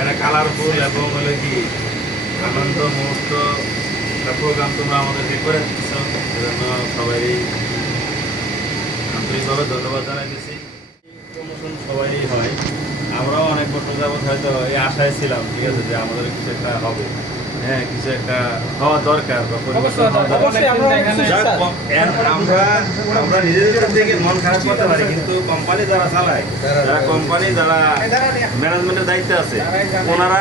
একটা কালারফুল এবং হলো কি আনন্দ মুহূর্ত একটা প্রোগ্রাম তোমরা আমাদেরকে করে দিচ্ছ, সেজন্য সবাই আন্তরিকভাবে ধন্যবাদ জানাইতেছি। প্রমোশন সবাই হয়, আমরাও অনেক বছর যাবত হয়তো এই আশায় ছিলাম, ঠিক আছে, যে আমাদের কিছু একটা হবে, হ্যাঁ কিছু একটা হওয়া দরকার বা পরিবর্তন হওয়া দরকার। আমরা নিজেদের থেকে মন খারাপ করতে পারি, কিন্তু কোম্পানি যারা চালায়, যারা ম্যানেজমেন্টের দায়িত্বে আছে, ওনারা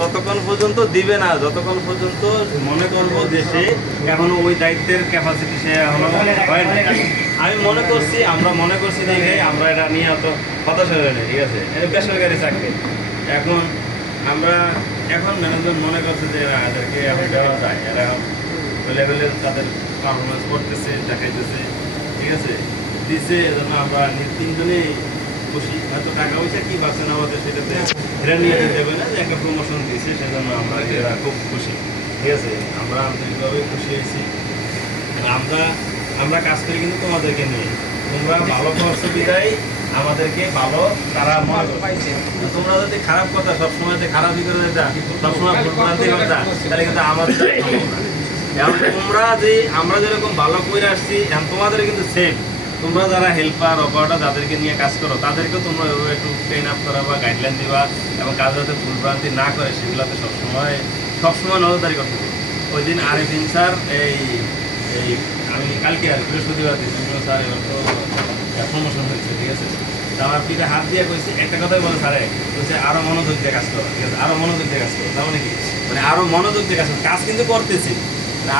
ততক্ষণ পর্যন্ত দিবে না যতক্ষণ পর্যন্ত মনে করবো যে সে এখনো ওই দায়িত্বের ক্যাপাসিটি সে এখনো হয় না। আমি মনে করছি, আমরা মনে করছি দেখে আমরা এটা নিয়ে অত হতাশ হয়ে যাই, ঠিক আছে, এটা বেসরকারি চাকরি। এখন ম্যানেজমেন্ট মনে করছে যে এদেরকে এখন দেওয়া যায়, এরা লেভেলে তাদের পারফরমেন্স করতেছে, দেখাইতেছে, ঠিক আছে, দিছে, এজন্য আমরা তিনজনেই খুশি। হয়তো টাকা পয়সা কি পাচ্ছেন আমাদের সেটাতে এরা নিয়ে দেবে না, যে একটা প্রমোশন দিচ্ছে, সেজন্য আমরা এরা খুব খুশি, ঠিক আছে, আমরা আন্তরিকভাবে খুশি হয়েছি। আমরা কাজ করি কিন্তু তোমাদেরকে নিয়ে, তোমরা ভালো করছো বিদায় আমাদেরকে ভালো তারা মনে পাইছে। তোমরা যদি খারাপ কথা সবসময় খারাপই করে দেতা, সবসময় ভুলভ্রান্তি করতা, তাহলে কিন্তু আমাদের এখন আমরা যেরকম ভালো করে আসছি, এখন তোমাদের কিন্তু সেম, তোমরা যারা হেল্পার অপারেটর যাদেরকে নিয়ে কাজ করো, তাদেরকেও তোমরা একটু ট্রেন আপ করা বা গাইডলাইন দিবা, এবং কাজ যাতে ভুলভ্রান্তি না করে সেগুলোতে সবসময় নজরদারি করতে হবে। ওই দিন আরিফিন স্যার আমি কালকে আর বৃহস্পতিবার দিন স্যার এবার তো প্রমোশন হয়েছে, ঠিক আছে, আমার পিঠে হাত দিয়ে কইছে একটা কথাই বলে স্যারে, বলছে আরো মনোযোগ দিয়ে কাজ করো, ঠিক আছে, আরো মনোযোগ দিয়ে কাজ করো। তার মানে কি, মানে আরো মনোযোগ দিয়ে কাজ কিন্তু করতেছি,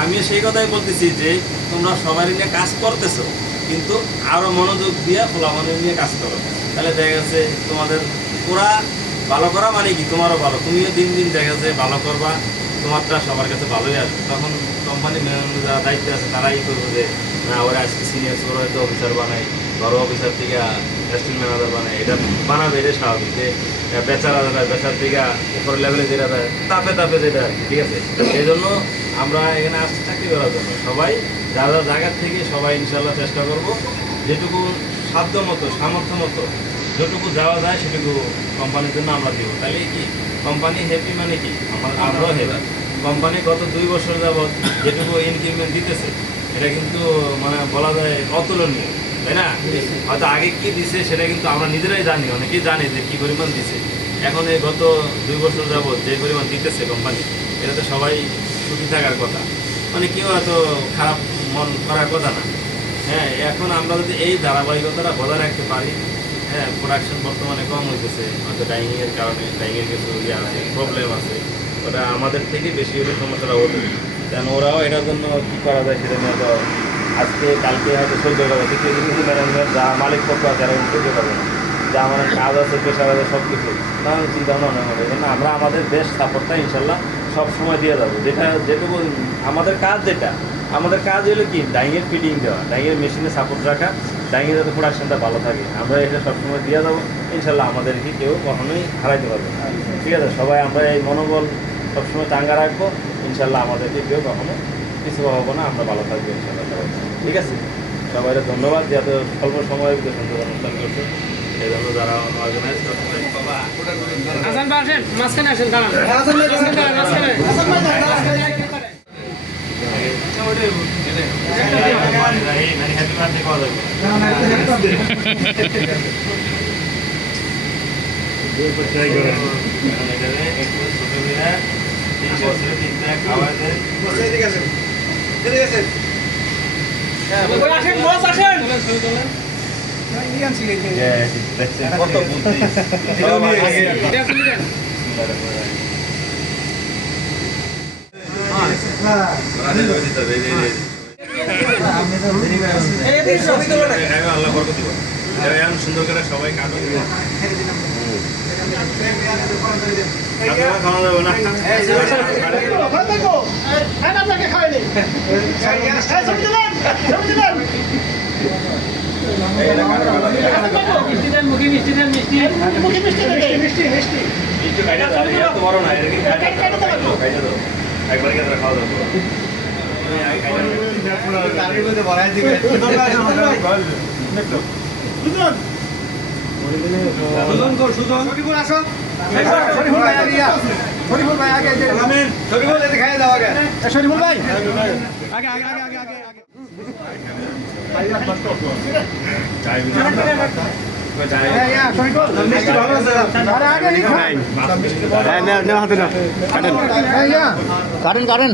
আমিও সেই কথাই বলতেছি যে তোমরা সবাই নিয়ে কাজ করতেছো, কিন্তু আরো মনোযোগ দিয়ে ফলাফল নিয়ে কাজ করো, তাহলে দেখা যাচ্ছে তোমাদের পুরা ভালো করা মানে কি তোমারও ভালো, তুমিও দিন দিন দেখা যাচ্ছে ভালো করবা, তোমারটা সবার কাছে ভালোই আসবে। তখন কোম্পানি ম্যানেজার যারা দায়িত্বে আছে তারাই করবে যে না, ওরা আজকে সিনিয়র সুপার হয়তো অফিসার বানায়, বড় অফিসার থেকে অ্যাসিস্ট্যান্ট ম্যানেজার বানায়, এটা বানাবে, এটা স্বাভাবিক। যে বেচারা বেচার থেকে উপর লেভেলে যেটা দেয় তাপে যেটা আর কি, ঠিক আছে। এই জন্য আমরা এখানে আসছি চাকরি করার জন্য, সবাই যারা জায়গার থেকে সবাই ইনশাল্লাহ চেষ্টা করব, যেটুকু সাধ্য মতো সামর্থ্য মতো যেটুকু যাওয়া যায় সেটুকু কোম্পানির জন্য আমরা দেবো। তাহলে কি কোম্পানি হ্যাপি, মানে কি আমরাও হ্যাপি। কোম্পানি গত 2 বছর যাবৎ যেটুকু ইনক্রিমেন্ট দিতেছে, এটা কিন্তু মানে বলা যায় অতুলনীয়, তাই না? হয়তো আগে কি দিছে সেটা কিন্তু আমরা নিজেরাই জানি, অনেকেই জানে যে কী পরিমাণ দিছে। এখন এই গত 2 বছর যাবৎ যে পরিমাণ দিতেছে কোম্পানি, এটাতে সবাই সুখী থাকার কথা, মানে কেউ এত খারাপ মন করার কথা না। হ্যাঁ, এখন আমরা যদি এই ধারাবাহিকতাটা বজায় রাখতে পারি, হ্যাঁ, প্রোডাকশন বর্তমানে কম হইতেছে, হয়তো ডাইনিংয়ের কারণে, ডাইনিংয়ের কিছু আছে, প্রবলেম আছে, ওটা আমাদের থেকে বেশি হলে সমস্যাটা হতো, কারণ ওরাও এটার জন্য কী করা যায় সেটা নিয়ে তো আজকে কালকে হয়তো সহ্য করবে, কিন্তু কিছু ম্যানেজমেন্ট যা মালিক পক্ষ আছে তারা সহ্য করবে না, যে আমার কাজ আছে, পেশার আছে, সব কিছু, তাহলে চিন্তা ভাবনা হবে। এই জন্য আমরা আমাদের বেস্ট সাপোর্টটা ইনশাল্লাহ সবসময় দিয়ে যাবো। যেটুকু আমাদের কাজ হলো কি, ডাইংয়ের ফিটিং দেওয়া, ডাইংয়ের মেশিনে সাপোর্ট রাখা, ডাইংয়ের যাতে প্রোডাকশনটা ভালো থাকে, আমরা এটা সবসময় দিয়ে যাবো ইনশাল্লাহ। আমাদেরকে কেউ কখনোই হারাইতে পারবে না, ঠিক আছে। সবাই আমরা এই মনোবল সবসময় চাঙ্গা রাখবো, ইনশাল্লাহ আমাদেরকে কেউ কখনো কিছু হবো না, আমরা ভালো থাকবো ইনশাল্লাহ, ঠিক আছে। সবাই ধন্যবাদ যে এত স্বল্প সময়ের ভিতরে সুন্দর অনুষ্ঠান করছে, এই জন্য যারা অর্গানাইজ করছে। কত বুদ্ধি সুন্দর করে সবাই খাওয়া যাবে না, একবার খাওয়া যাবে। সুজন আসো। শরীফুল ভাই আগে শরীফুল ভাই আগে শরীফুল এদিকে খাইয়ে দাও আগে শরীফুল ভাই আগে আগে আগে আগে আগে মিষ্টি ভালো আছে আরে আগে নি খাই না হাতে না কাটেন কাটেন কাটেন